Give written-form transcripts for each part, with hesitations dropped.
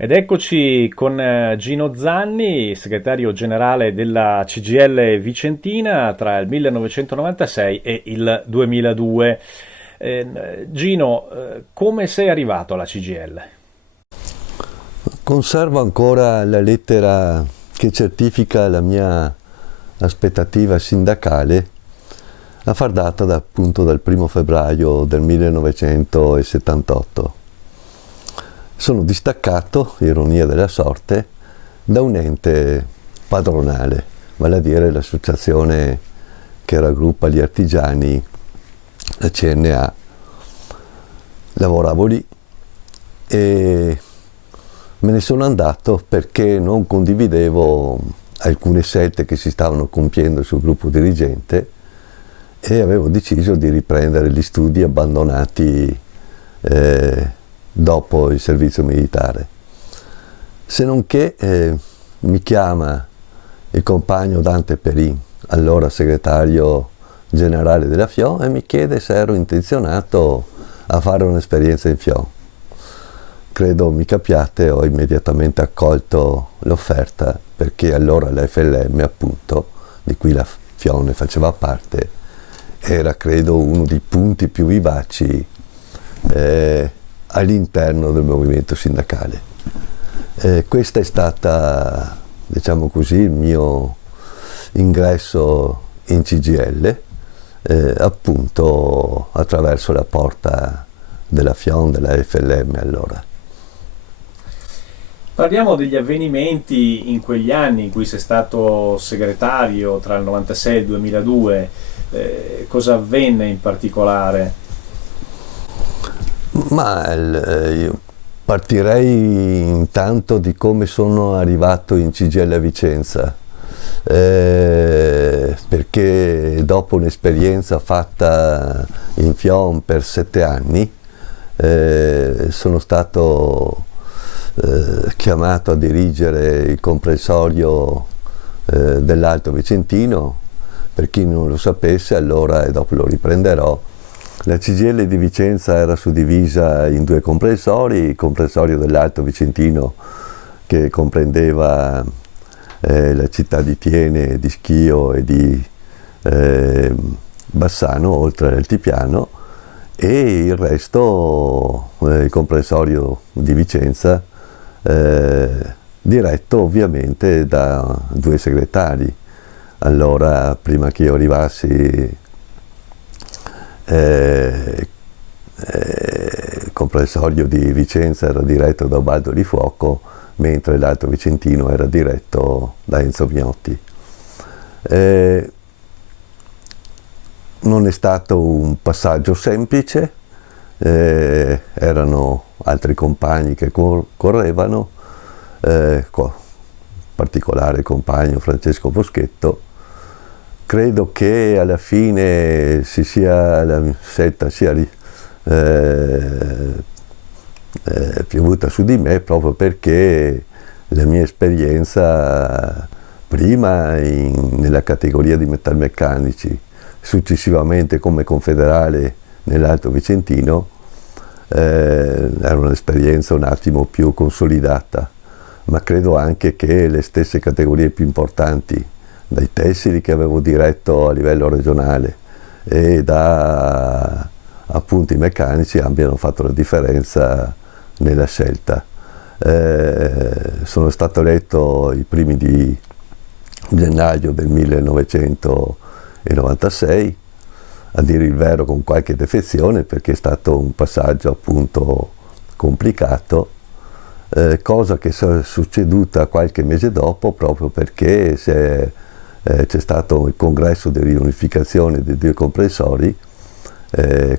Ed eccoci con Gino Zanni, segretario generale della CGIL Vicentina tra il 1996 e il 2002. Gino, come sei arrivato alla CGIL? Conservo ancora la lettera che certifica la mia aspettativa sindacale a far data appunto dal 1° febbraio del 1978. Sono distaccato, ironia della sorte, da un ente padronale, vale a dire l'associazione che raggruppa gli artigiani, la CNA. Lavoravo lì e me ne sono andato perché non condividevo alcune scelte che si stavano compiendo sul gruppo dirigente e avevo deciso di riprendere gli studi abbandonati dopo il servizio militare. Se non che mi chiama il compagno Dante Perin, allora segretario generale della FIOM, e mi chiede se ero intenzionato a fare un'esperienza in FIOM. Credo mi capiate, ho immediatamente accolto l'offerta perché allora la FLM, appunto, di cui la FIOM ne faceva parte, era credo uno dei punti più vivaci all'interno del movimento sindacale. Questa è stata, diciamo così, il mio ingresso in CGIL, appunto attraverso la porta della FIOM, della FLM allora. Parliamo degli avvenimenti in quegli anni in cui sei stato segretario tra il 96 e il 2002. Cosa avvenne in particolare? Io partirei intanto di come sono arrivato in CGIL a Vicenza, perché dopo un'esperienza fatta in FIOM per 7 anni, sono stato chiamato a dirigere il comprensorio dell'Alto Vicentino. Per chi non lo sapesse, allora, e dopo lo riprenderò, la CGIL di Vicenza era suddivisa in 2 comprensori: il comprensorio dell'Alto Vicentino, che comprendeva la città di Thiene, di Schio e di Bassano, oltre all'Altipiano, e il resto, il comprensorio di Vicenza, diretto ovviamente da 2 segretari. Allora, prima che io arrivassi, il comprensorio di Vicenza era diretto da Ubaldo Di Fuoco, mentre l'Alto Vicentino era diretto da Enzo Miotti. Non è stato un passaggio semplice, erano altri compagni che correvano, in particolare il compagno Francesco Boschetto. Credo che alla fine la scelta sia piovuta su di me, proprio perché la mia esperienza prima nella categoria di metalmeccanici, successivamente come confederale nell'Alto Vicentino, era un'esperienza un attimo più consolidata, ma credo anche che le stesse categorie più importanti, dai tessili che avevo diretto a livello regionale e da appunto i meccanici, abbiano fatto la differenza nella scelta. Sono stato eletto i primi di gennaio del 1996, a dire il vero con qualche defezione, perché è stato un passaggio appunto complicato, cosa che è succeduta qualche mese dopo, proprio perché c'è stato il congresso di riunificazione dei 2 comprensori,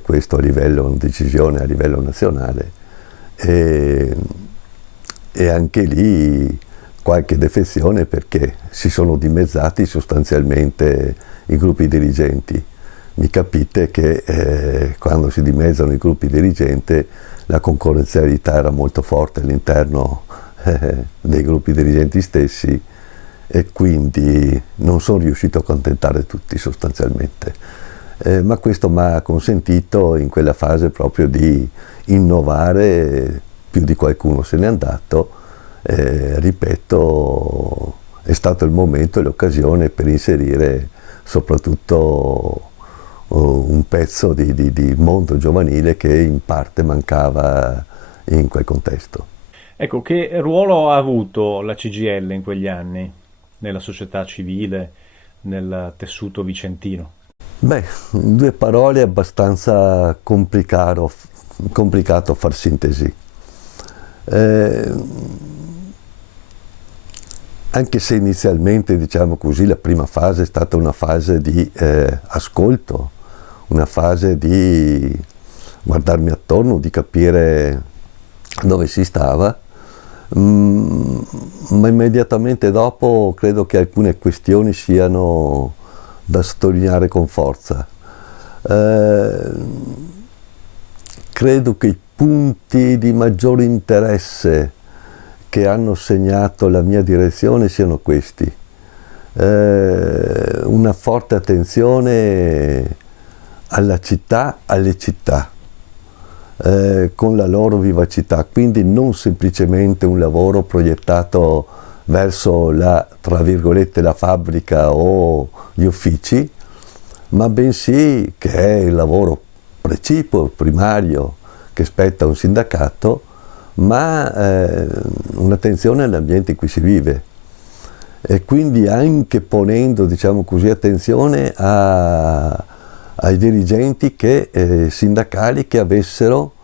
questo a livello, una decisione a livello nazionale, e anche lì qualche defezione, perché si sono dimezzati sostanzialmente i gruppi dirigenti. Mi capite che quando si dimezzano i gruppi dirigenti la concorrenzialità era molto forte all'interno dei gruppi dirigenti stessi, e quindi non sono riuscito a accontentare tutti sostanzialmente. Ma questo mi ha consentito in quella fase proprio di innovare, più di qualcuno se n'è andato, ripeto, è stato il momento e l'occasione per inserire soprattutto un pezzo di mondo giovanile che in parte mancava in quel contesto. Ecco, che ruolo ha avuto la CGIL in quegli anni nella società civile, nel tessuto vicentino? Beh, in due parole è abbastanza complicato far sintesi. Eh, Anche se inizialmente, diciamo così, la prima fase è stata una fase di ascolto, una fase di guardarmi attorno, di capire dove si stava, ma immediatamente dopo credo che alcune questioni siano da sottolineare con forza. Eh, Credo che i punti di maggiore interesse che hanno segnato la mia direzione siano questi. Una forte attenzione alla città, alle città, con la loro vivacità, quindi non semplicemente un lavoro proiettato verso la, tra virgolette, la fabbrica o gli uffici, ma bensì che è il lavoro precipuo, primario, che spetta a un sindacato, ma un'attenzione all'ambiente in cui si vive e quindi anche ponendo, diciamo così, attenzione ai dirigenti sindacali che avessero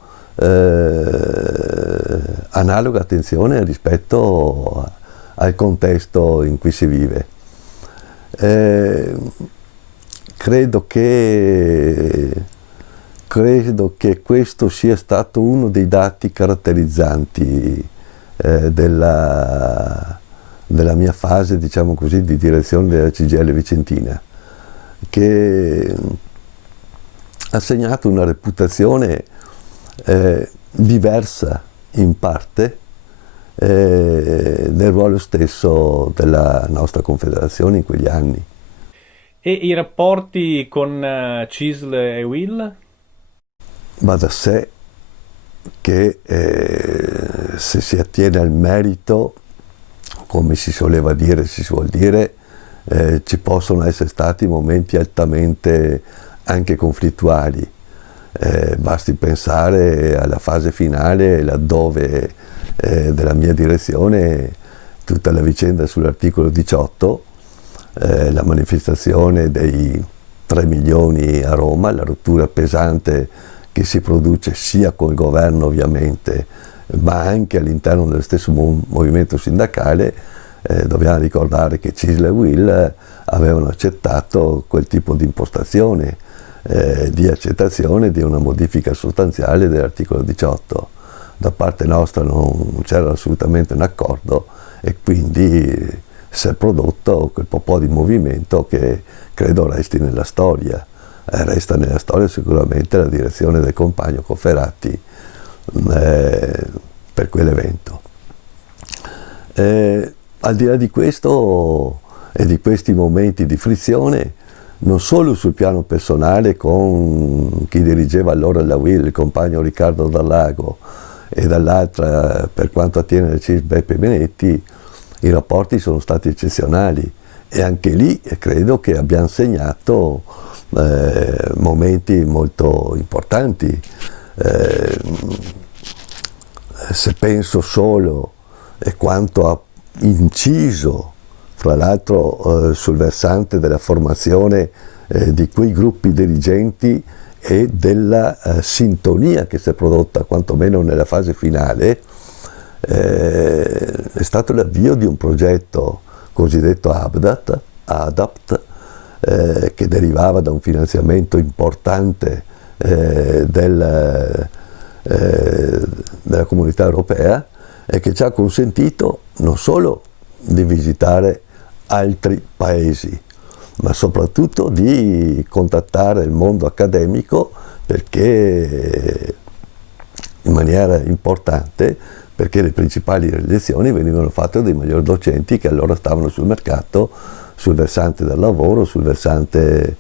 analoga attenzione rispetto al contesto in cui si vive. Credo che questo sia stato uno dei dati caratterizzanti della mia fase, diciamo così, di direzione della CGIL Vicentina, che ha segnato una reputazione diversa in parte del ruolo stesso della nostra confederazione in quegli anni. E i rapporti con CISL e Will? Va da sé che se si attiene al merito, come si soleva dire, si suol dire, ci possono essere stati momenti altamente anche conflittuali. Basti pensare alla fase finale, laddove della mia direzione tutta la vicenda sull'articolo 18, la manifestazione dei 3 milioni a Roma, la rottura pesante che si produce sia col governo ovviamente, ma anche all'interno dello stesso movimento sindacale. Dobbiamo ricordare che CISL e Will avevano accettato quel tipo di impostazione, di accettazione di una modifica sostanziale dell'articolo 18. Da parte nostra non c'era assolutamente un accordo e quindi si è prodotto quel po' di movimento che credo resti nella storia. Resta nella storia sicuramente la direzione del compagno Cofferati per quell'evento. Al di là di questo e di questi momenti di frizione, non solo sul piano personale con chi dirigeva allora la Will, il compagno Riccardo Dallago, e dall'altra per quanto attiene la CISL Beppe Benetti, i rapporti sono stati eccezionali e anche lì credo che abbiamo segnato momenti molto importanti. Se penso solo quanto ha inciso, fra l'altro sul versante della formazione di quei gruppi dirigenti e della sintonia che si è prodotta quantomeno nella fase finale, è stato l'avvio di un progetto cosiddetto ADAPT, che derivava da un finanziamento importante della Comunità Europea e che ci ha consentito non solo di visitare altri paesi, ma soprattutto di contattare il mondo accademico perché in maniera importante, perché le principali lezioni venivano fatte dai migliori docenti che allora stavano sul mercato, sul versante del lavoro, sul versante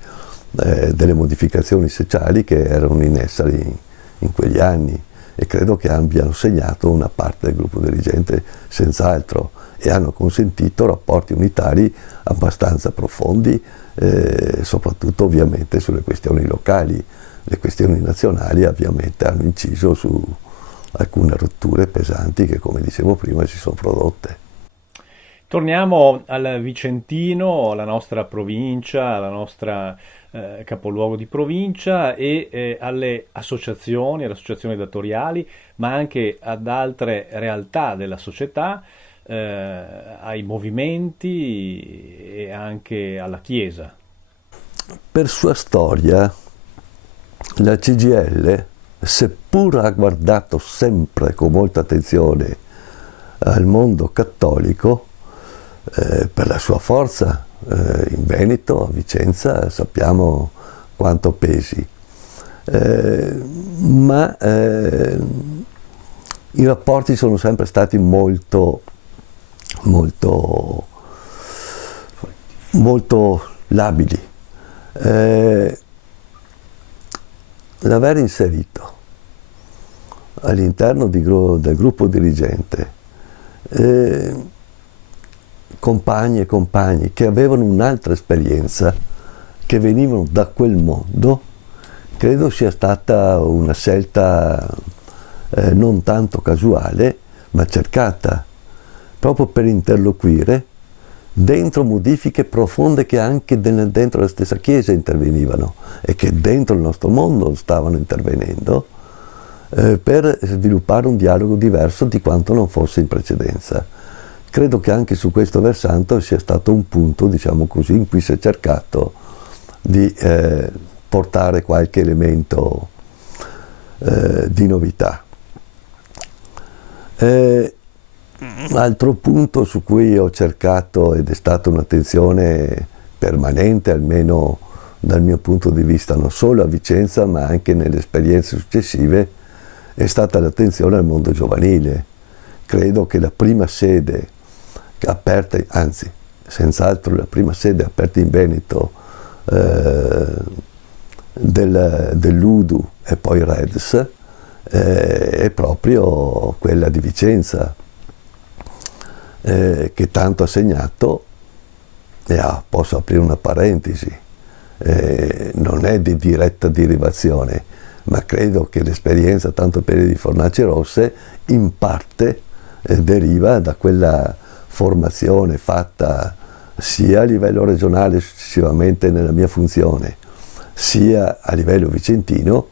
delle modificazioni sociali che erano in essere in quegli anni. e credo che abbiano segnato una parte del gruppo dirigente senz'altro e hanno consentito rapporti unitari abbastanza profondi, soprattutto ovviamente sulle questioni locali. Le questioni nazionali ovviamente hanno inciso su alcune rotture pesanti che, come dicevo prima, si sono prodotte. Torniamo al Vicentino, alla nostra provincia, alla nostra capoluogo di provincia e alle associazioni datoriali, ma anche ad altre realtà della società, ai movimenti e anche alla Chiesa. Per sua storia, la CGIL, seppur ha guardato sempre con molta attenzione al mondo cattolico, per la sua forza, in Veneto, a Vicenza, sappiamo quanto pesi. Ma i rapporti sono sempre stati molto labili. L'aver inserito all'interno del gruppo dirigente compagni e compagni che avevano un'altra esperienza, che venivano da quel mondo, credo sia stata una scelta non tanto casuale, ma cercata, proprio per interloquire dentro modifiche profonde che anche dentro la stessa Chiesa intervenivano e che dentro il nostro mondo stavano intervenendo, per sviluppare un dialogo diverso di quanto non fosse in precedenza. Credo che anche su questo versante sia stato un punto, diciamo così, in cui si è cercato di portare qualche elemento di novità. Altro punto su cui ho cercato, ed è stata un'attenzione permanente, almeno dal mio punto di vista, non solo a Vicenza ma anche nelle esperienze successive, è stata l'attenzione al mondo giovanile. Credo che la prima sede aperta, anzi senz'altro la prima sede aperta in Veneto dell'Udu e poi Reds è proprio quella di Vicenza, che tanto ha segnato, e posso aprire una parentesi, non è di diretta derivazione, ma credo che l'esperienza, tanto per le di Fornaci Rosse, in parte deriva da quella formazione fatta sia a livello regionale successivamente nella mia funzione, sia a livello vicentino,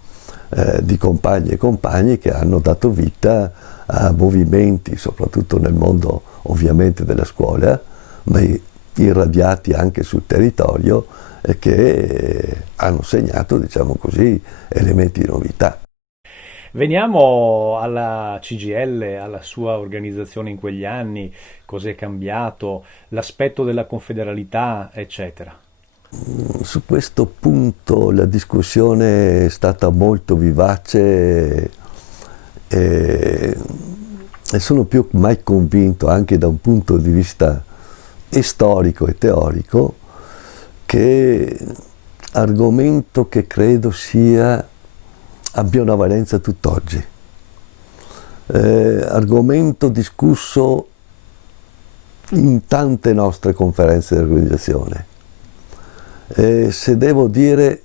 di compagni e compagni che hanno dato vita a movimenti, soprattutto nel mondo ovviamente della scuola, ma irradiati anche sul territorio, e che hanno segnato, diciamo così, elementi di novità. Veniamo alla CGIL, alla sua organizzazione in quegli anni, cos'è cambiato, l'aspetto della confederalità, eccetera. Su questo punto la discussione è stata molto vivace e sono più mai convinto, anche da un punto di vista storico e teorico, che argomento che credo abbia una valenza tutt'oggi. Argomento discusso in tante nostre conferenze di organizzazione. Se devo dire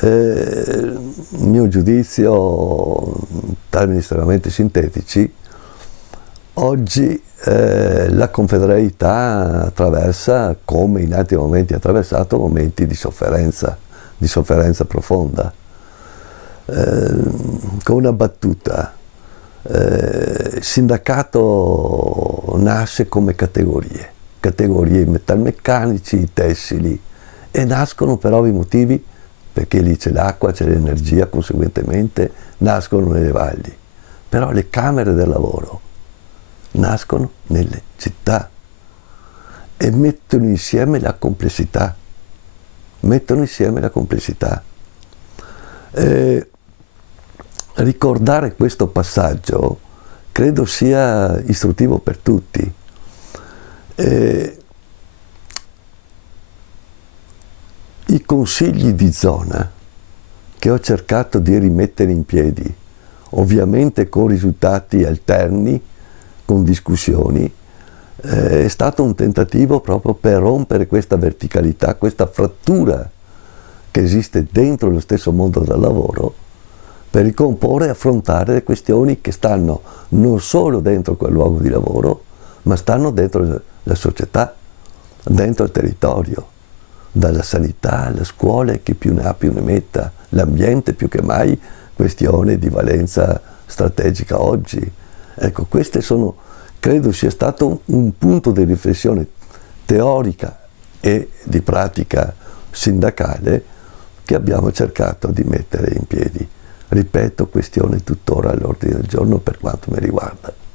il mio giudizio, in termini estremamente sintetici, oggi la confederalità attraversa, come in altri momenti ha attraversato, momenti di sofferenza profonda. Con una battuta, il sindacato nasce come categorie i metalmeccanici, i tessili, e nascono per ovvi motivi, perché lì c'è l'acqua, c'è l'energia, conseguentemente nascono nelle valli. Però le camere del lavoro nascono nelle città e mettono insieme la complessità. Ricordare questo passaggio credo sia istruttivo per tutti. I consigli di zona che ho cercato di rimettere in piedi ovviamente con risultati alterni, con discussioni. È stato un tentativo proprio per rompere questa verticalità, questa frattura che esiste dentro lo stesso mondo del lavoro, per ricomporre e affrontare le questioni che stanno non solo dentro quel luogo di lavoro, ma stanno dentro la società, dentro il territorio, dalla sanità alla scuola, chi più ne ha più ne metta, l'ambiente più che mai questione di valenza strategica oggi. Ecco, queste sono, credo sia stato un punto di riflessione teorica e di pratica sindacale che abbiamo cercato di mettere in piedi. Ripeto, questione tuttora all'ordine del giorno per quanto mi riguarda.